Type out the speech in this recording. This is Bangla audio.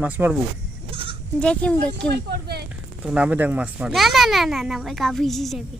মাছ মারবো দেখিম তো নামে দেখ মাছ মারবো না ওই কা ভিজি যাবে